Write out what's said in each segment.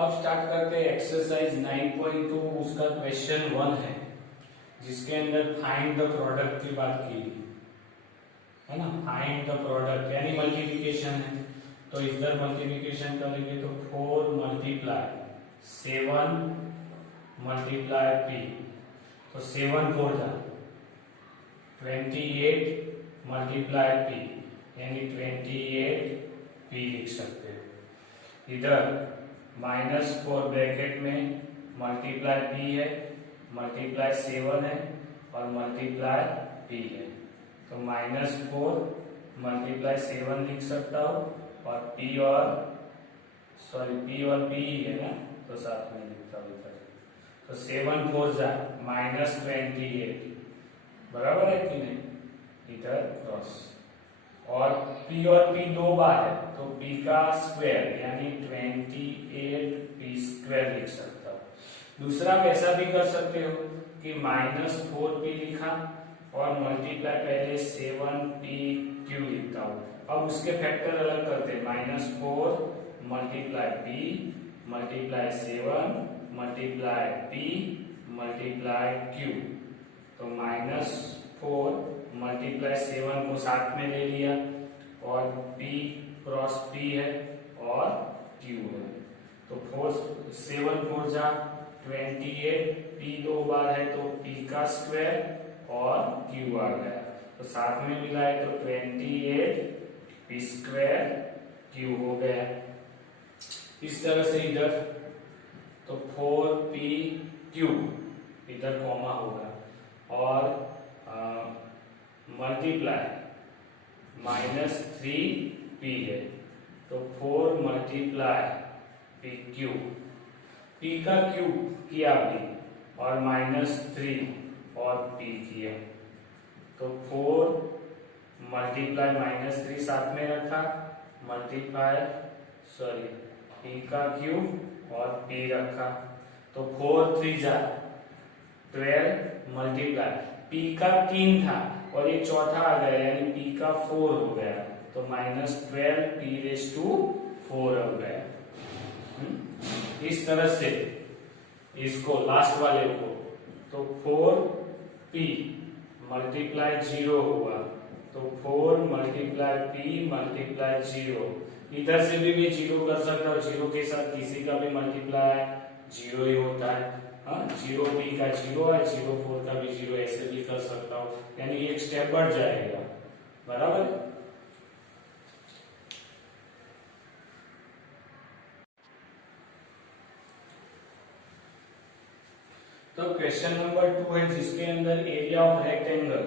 अब स्टार्ट करते हैं एक्सरसाइज 9.2। उसका क्वेश्चन 1 है जिसके अंदर फाइंड द प्रोडक्ट की बात की है ना। फाइंड द प्रोडक्ट यानी मल्टीप्लिकेशन है, तो इधर मल्टीप्लिकेशन करेंगे तो 4 मल्टीप्लाई 7 मल्टीप्लाई p, तो 7 4 जा 28 मल्टीप्लाई p यानी 28 p लिख सकते हो। इधर -4 ब्रैकेट में मल्टीप्लाई p है, मल्टीप्लाई 7 है और मल्टीप्लाई p है, तो -4 मल्टीप्लाई 7 लिख सकता हूँ और p और p है ना, तो साथ में लिखता हूँ इधर। तो 7 4 जा -28 बराबर है कि नहीं, इधर क्रॉस। और p और p 2 बार है तो p का स्क्वायर यानी 28p² लिख सकता हूँ। दूसरा आप ऐसा भी कर सकते हो कि -4p लिखा और मल्टीप्लाई पहले 7p³ लिखता हूँ। अब उसके फैक्टर अलग करते हैं, -4 multiply p multiply 7 multiply p multiply q, तो -4 मल्टीप्लाई 7 को साथ में ले लिया और p क्रॉस p है और q है, तो 7 4 जा 28, p 2 बार है तो p का स्क्वायर और q आ गया, तो साथ में मिलाए तो 28p² q हो गया। इस तरह से इधर तो 4p³ इधर कॉमा होगा और मल्टीप्लाई -3p है तो 4 मल्टीप्लाई p³ p का क्यूब किया भी और -3 और p किया, तो 4 मल्टीप्लाई -3 साथ में रखा मल्टीप्लाई p का क्यूब और p रखा, तो 4 3 जा 12 मल्टीप्लाई p का 3 था और ये चौथा आ गया यानी p का 4 हो गया, तो -12p⁴ हो गया। इस तरह से इसको लास्ट वाले को तो 4p मल्टीप्लाई 0 हुआ, तो 4 मल्टीप्लाई p मल्टीप्लाई 0, इधर से भी 0 कर सकता हूँ, 0 के साथ किसी का भी मल्टीप्लाई 0 ही होता है। 0p का 0 है, 04 का भी 0, ऐसे भी कर सकता हूँ, यानी एक स्टेप बढ़ जाएगा बराबर। तो क्वेश्चन नंबर 2 है जिसके अंदर एरिया ऑफ रेक्टेंगल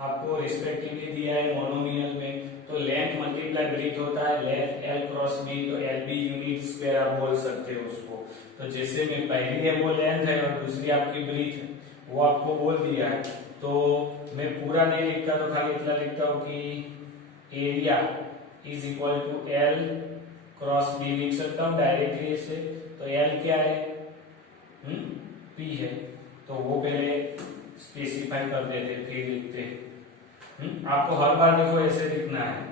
आपको रिस्पेक्टिवली दिया है मोनोमियल में, तो लेंथ मल्टीप्लाई ब्रीथ होता है, लेंथ l क्रॉस b, तो lb यूनिट स्क्वायर आप बोल सकते हो उसको। तो जैसे में पहली है वो लेंथ है और दूसरी आपकी ब्रीथ है, वो आपको बोल दिया है, तो मैं पूरा नहीं लिखता तो खाली इतना लिखता हूँ कि area is equal to l cross b लिख सकता हूँ डायरेक्टली इसे। तो l क्या है, p है, तो वो पहले स्पेसिफाई कर देते फिर लिखते हैं। आपको हर बार देखो ऐसे लिखना है,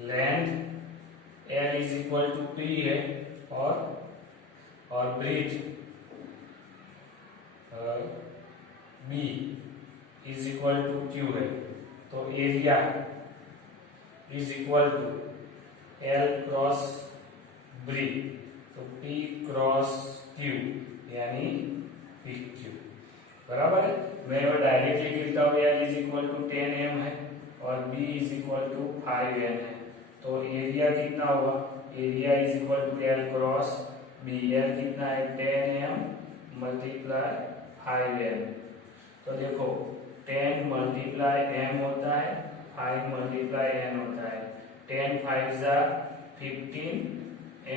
length l is equal to p है और breadth b is equal to q है, तो area is equal to l cross breadth, तो p क्रॉस q यानी pq बराबर है। मैं वो डायरेक्टली लिखता हूँ, l is equal to 10m है और b is equal to 5m है, तो एरिया कितना होगा, area is equal to l cross b, l कितना है 10m मल्टीप्लाई 5m, तो देखो 10 मल्टीप्लाई m होता है, 5 मल्टीप्लाई n होता है, 10 5 जा 15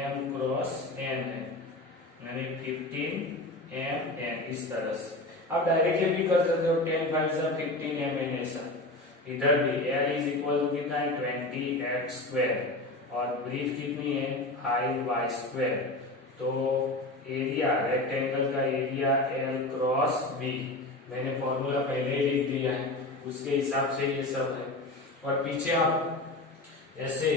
m क्रॉस n है यानी 15 m इस तरह से आप डायरेक्टली भी कर सकते हो, 10 5 जा 15 m ऐसा। इधर भी l इज इक्वल टू कितना है 20x² और ब्रीथ कितनी है 5y², तो एरिया रेक्टेंगल का एरिया l क्रॉस b, मैंने फॉर्मूला पहले ही लिख दिया है, उसके हिसाब से ये सब है। और पीछे आप ऐसे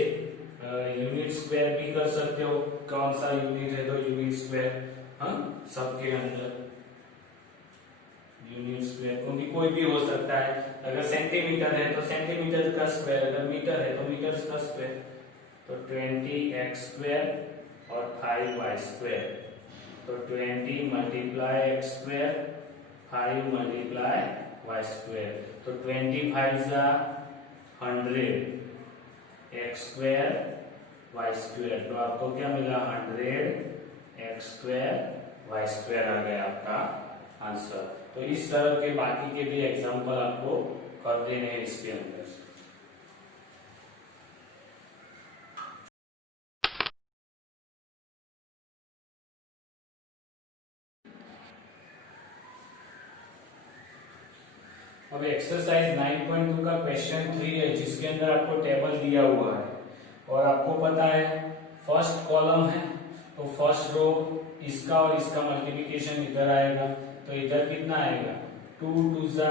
यूनिट स्क्वायर भी कर सकते हो, कौन सा यूनिट है तो यूनिट स्क्वायर, हाँ सबके अंदर यूनिट स्क्वायर, क्योंकि कोई भी हो सकता है। अगर सेंटीमीटर है तो सेंटीमीटर का स्क्वायर, अगर मीटर है तो मीटर का स्क्वायर। तो 20x स्क्वायर और 5y स्क्वायर, तो 20 multiply x square 5 multiply y square, तो 25 जा 100 x स्क्वायर y स्क्वायर, तो आपको क्या मिला 100 x स्क्वायर y स्क्वायर आ गया आपका आंसर। तो इस तरह के बाकी के भी एग्जांपल आपको कर देने हैं इसके अंदर। अब एक्सरसाइज 9.2 का क्वेश्चन 3 है, जिसके अंदर आपको टेबल दिया हुआ है और आपको पता है फर्स्ट कॉलम है तो फर्स्ट रो इसका और इसका मल्टीप्लिकेशन इधर आएगा, तो इधर कितना आएगा 2 2 जा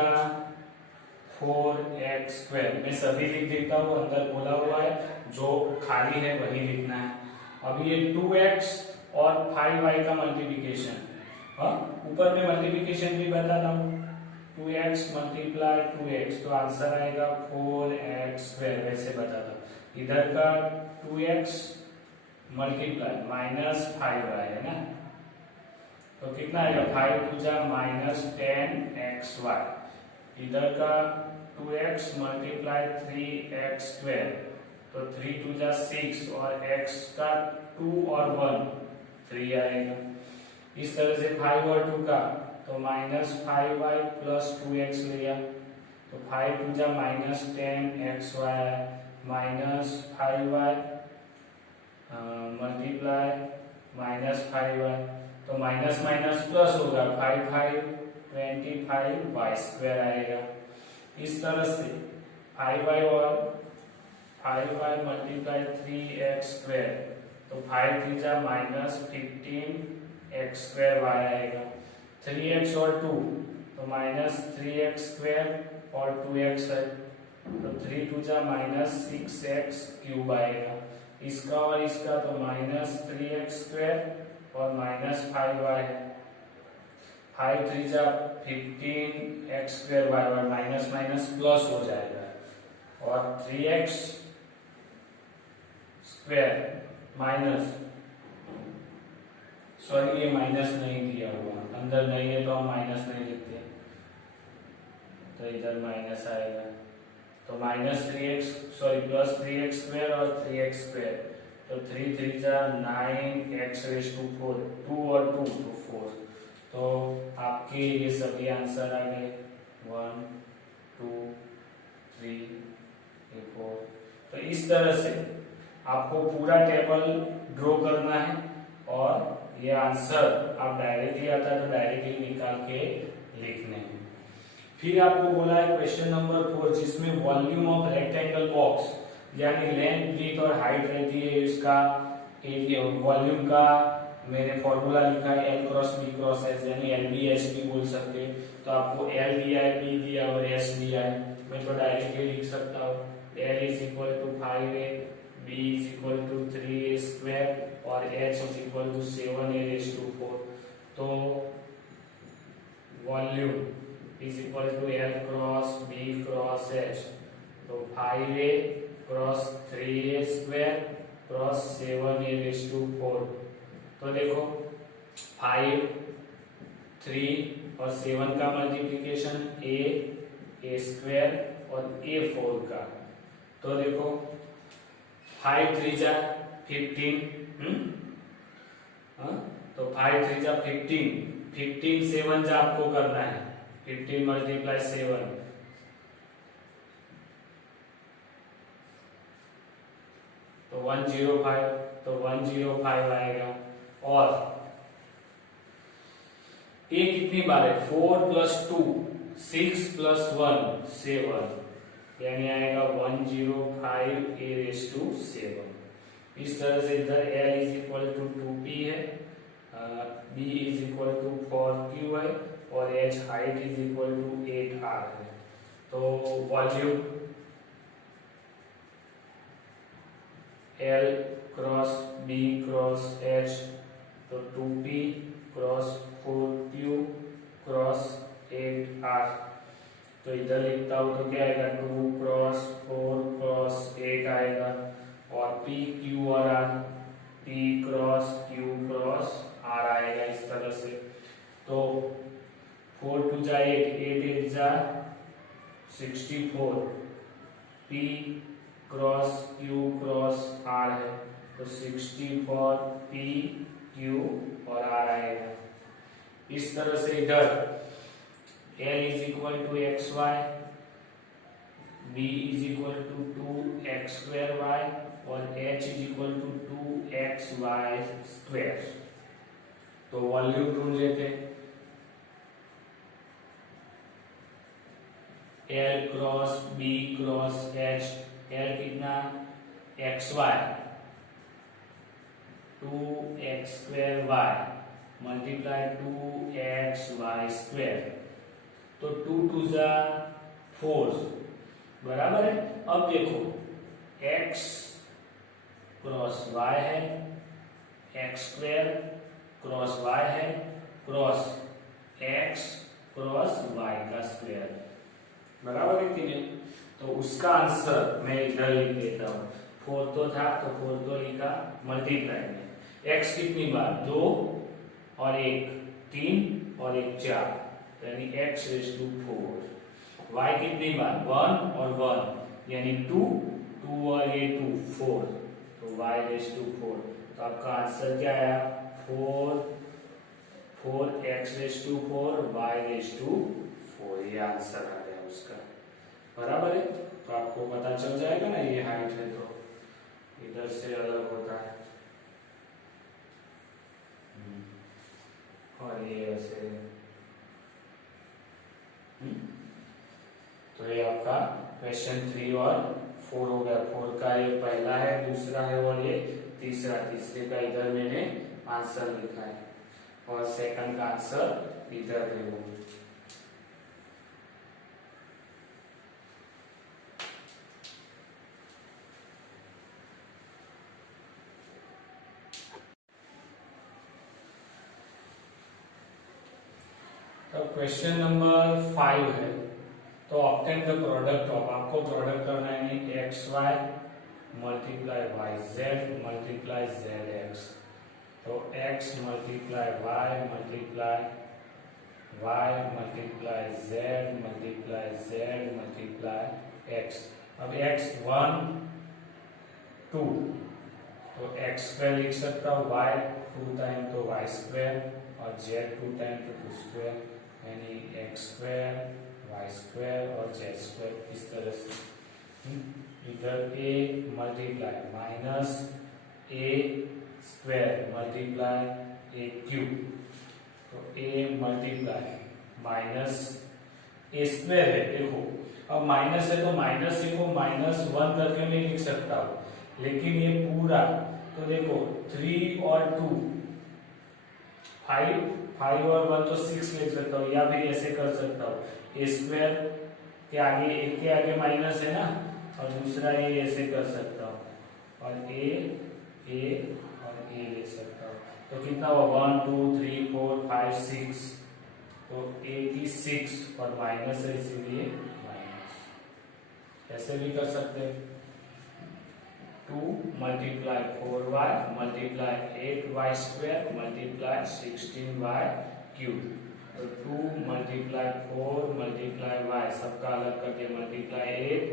4x स्क्वायर। मैं सभी लिख देता हूँ, अंदर बोला हुआ है, जो खाली है वही लिखना है। अब ये 2x और 5y का मल्टीप्लिकेशन, हाँ ऊपर में मल्टीप्लिकेशन भी बताता हूँ, 2x मल्टीप्लाई 2x, तो आंसर आएगा 4x स्क्वायर, वैसे बताता हूँ। इधर का 2x मल्टीप्लाई माइनस 5y है ना, तो कितना आएगा 5 2 जा माइनस 10xy। इधर का 2x मल्टीप्लाई 3x स्क्वायर, तो 3 2 जा 6 और x का 2 और 1 3 आएगा। इस तरह से 5 और 2 का, तो माइनस 5y प्लस 2x लिया, तो 5 2 जा minus 10xy minus 5y multiply minus 5y, तो माइनस माइनस प्लस होगा 5 5 25y स्क्वायर आएगा। इस तरह से 5y और 5y मल्टीप्लाई 3x स्क्वायर, तो 5 3 जा माइनस 15x स्क्वायर y आएगा। 3x और 2, तो माइनस 3x स्क्वायर और 2x है, तो 3 2 जा माइनस 6x क्यूब आएगा। इसका और इसका, तो माइनस 3x स्क्वायर और माइनस 5y है, 5 3 जा 15x स्क्वायर y और माइनस माइनस प्लस हो जाएगा, और 3x स्क्वायर माइनस, सॉरी ये माइनस नहीं दिया हुआ, अंदर नहीं है तो हम माइनस नहीं लिखते, तो इधर माइनस आएगा, तो minus 3x sorry plus 3x square और 3x स्क्वायर, तो 3 3 जा 9x रेज़ टू 4, 2 और 2 तो 4, तो आपके ये सभी आंसर आ गए 1 2 3 4। तो इस तरह से आपको पूरा टेबल ड्रॉ करना है और ये आंसर आप डायरेक्टली आता है तो डायरेक्टली निकाल के लिखने हैं। फिर आपको बोला है क्वेश्चन नंबर 4, जिसमें वॉल्यूम ऑफ रेक्टेंगल बॉक्स, यानी लेंथ ब्रीथ और हाइट रहती है, इसका एरिया वॉल्यूम का मैंने फॉर्मूला लिखा है L cross B cross S, यानी LBH भी बोल सकते हैं। तो आपको L दिया है, B दिया और S दिया है, मैं तो डायरेक्टली लिख सकता हूँ L is equal to 5a, B is equal to 3a square और H is equal to 7a raise to 4। तो volume is equal to L cross B cross H, तो 5a cross 3a square cross 7a raise to 4। तो देखो 5 3 और 7 का multiplication a square और a 4 का, तो देखो 5 3 जा 15, तो 5 3 जा 15, 15 7 जा आपको करना है, 15 मल्टीप्लाई 7, तो 105, तो 105 आएगा। और a कितनी बार है 4 प्लस 2 6 प्लस 1 7, यानी आएगा 105 a रेज़ टू 7। इस तरह से इधर L is equal to 2p है, B is equal to 4q है और H height is equal to 8r है। तो volume L cross B cross H, तो 2P cross 4Q cross 8R। तो इधर लिखता हूं तो क्या आएगा, 2 क्रॉस 4 क्रॉस 8 आएगा, और P Q और R, P cross Q cross R आएगा इस तरह से। तो 4 2 जा 8, 8 8 जा 64, P cross Q cross R है, तो 64 P Q और R आएगा। इस तरह से इधर L is equal to x y, B is equal to 2x square y, और H is equal to 2xy square. तो वॉल्यूम ढूंढ लेते हैं। L cross B cross H, L कितना xy 2x square y multiply 2xy square, तो 2 2 जा 4 बराबर है। अब देखो x क्रॉस y है, x स्क्वायर क्रॉस y है, क्रॉस x क्रॉस y का स्क्वायर, बराबर है कि नहीं। तो उसका आंसर मैं इधर लिख देता हूँ। 4 तो था तो 4 तो लिखा, मल्टीप्लाई में x कितनी बार 2 और 1 3 और 1 4, यानी x रेज़ टू 4। y कितनी बार 1 और 1 यानी 2 2 और ये 2 4, तो y रेज़ टू 4। तो आपका आंसर क्या आया 4 x raise to 4 y raise to 4, ये आंसर आ गया उसका, बराबर है। तो आपको पता चल जाएगा ना, ये हाइट है तो इधर से अलग होता है, और ये ऐसे। तो ये आपका क्वेश्चन 3 और 4 हो गया। 4 का ये पहला है, दूसरा है और ये तीसरा। तीसरे का इधर मैंने आंसर लिखा है, और सेकंड का आंसर इधर है वो। तो क्वेश्चन नंबर 5 है, तो ऑब्टेन द प्रोडक्ट ऑफ, आपको प्रोडक्ट करना है नहीं, X Y multiply Y Z multiply Z X. तो X multiply Y multiply Z multiply X. अब एक्स 1 2, तो एक्स स्क्वायर लिख सकता हूँ, वाई 2 टाइम तो वाई स्क्वायर, और जेड 2 टाइम तो 2 स्क्वायर, यानी एक्स स्क्वायर वाई स्क्वायर और जेड स्क्वायर, इस तरह से। इधर A multiply minus A square multiply A cube, तो ए मल्टीप्लाई माइनस ए स्क्वायर है, देखो अब माइनस है तो माइनस ए को -1 करके मैं लिख सकता हूँ, लेकिन ये पूरा तो देखो 3 और 2 5 और 1 तो 6 लिख सकता हूँ, या फिर ऐसे कर सकता हूँ, ए स्क्वायर के आगे एक के आगे माइनस है ना, और दूसरा ये ऐसे कर सकता हूँ, और ए और ए ले सकता हूँ। तो कितना हुआ 1 2 3 4 5 6, तो 86, और माइनस है इसीलिए माइनस, ऐसे भी कर सकते हैं। 2 multiply 4y multiply 8y square multiply 16y cube. तो 2 मल्टीप्लाई 4 मल्टीप्लाई y, सबका अलग करके multiply 8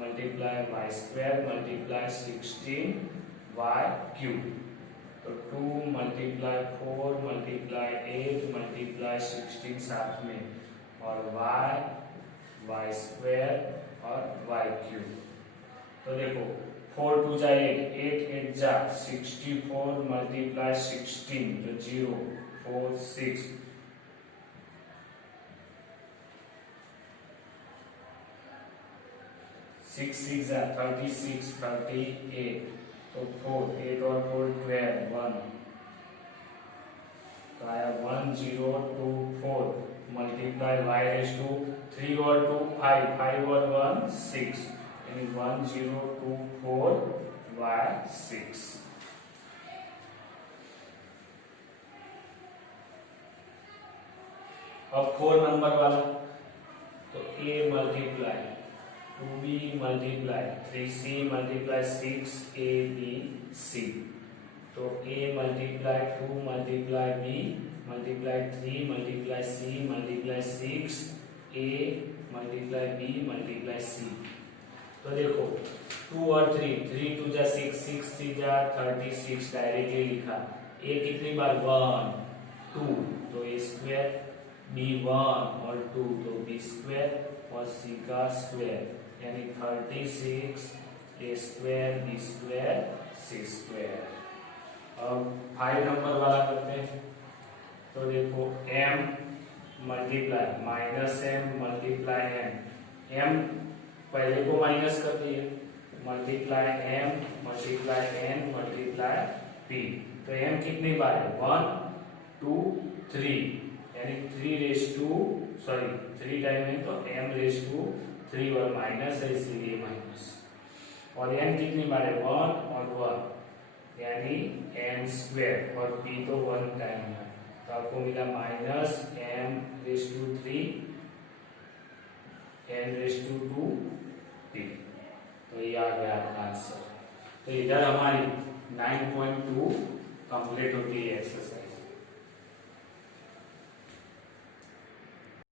multiply y square multiply 16y cube. तो 2 मल्टीप्लाई 4 मल्टीप्लाई 8 मल्टीप्लाई 16 साथ में, और y स्क्वायर और y क्यूब। तो देखो 4 2 जा 8 8 8 जा 64 मल्टीप्लाई 16, तो 0 4 6, 6 6 जा 36 38, तो 4 8 और 4 12 1, तो आया 1 0 2 4 मल्टीप्लाई y रेज़ टू 3 और 2 5 5 और 1 6, 1 0 2 4 बाय 6। अब 4 नंबर वाला, तो a multiply 2b multiply 3c multiply 6abc, तो a multiply 2 multiply b multiply 3 multiply c multiply 6 a multiply b multiply c। तो देखो 2 और 3, 3 2 जा 6, 6 3 जा 36, डायरेक्टली लिखा। a कितनी बार 1 2, तो a स्क्वायर, b 1 और 2 तो b स्क्वायर और c का स्क्वायर, यानी 36 a square b square c square. अब 5 नंबर वाला करते हैं, तो देखो m multiply minus m multiply m पहले को माइनस कर दिए, multiply m multiply n multiply p, तो m कितनी बार है 1 2 3, यानी 3 टाइम है तो m रेस टू 3 और माइनस है इसलिए माइनस, और n कितनी बार है 1 और 1, यानी m स्क्वायर, और p तो 1 टाइम है, तो आपको मिला minus m raise to 3 n raise to 2 p, तो ये आ गया आपका आंसर। तो इधर हमारी 9.2 कंप्लीट होती है एक्सरसाइज।